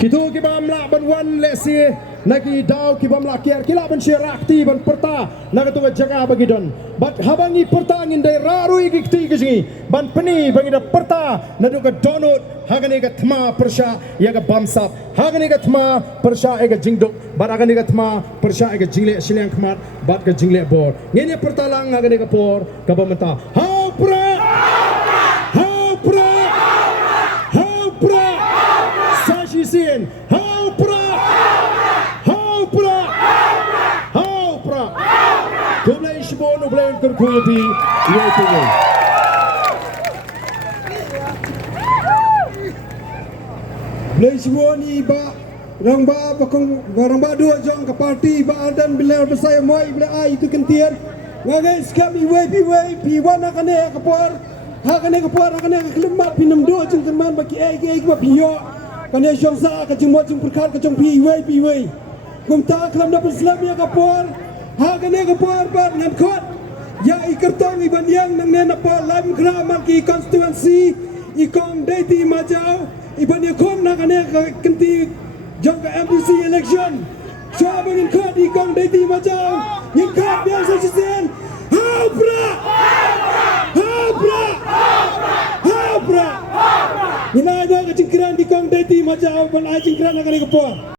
Kitu kibam la ban wan lesi nagi daw kibam la kiar kila ban shirakti ban perta nagatu jaga bagi don bat habangi perta ngin dai raru igikti kiji ban peni bagi da perta nadu ka donut hagani ka thma persha ya ka bamsap hagani ka thma persha ega jingdok bat hagani ka thma persha ega jingle silang khmat bat ka jingle bor ngene perta lang hagani ka por ka bamata ha pra Sien how pra Kublai shibon ublain kurkubi yetuwe Blai shiboni ba rangba bakong rangba dua jong ke parti ba dan bila bersaya moi bila ai itu kentian ngagai kami wepi wana kane kapor hakane kelemah pinam dua jeng teman bagi ai ba pio kanya syong sa ka jeng mo jeng perkar ka jeng piwei kum ta kelam dapat Islam ya kapor ha kanya kapor bar ngan khot ya ikertong iban yang nang nena pa lam kramar ki konstituensi ikong deiti majau iban ya kom na kanya kenti jong ka MPC election so bangin khot ikong deiti majau yin khot biasa sisen ha pra Ina ada kecingkiran di kong deti macam apa lagi cingkiran akan dikepor.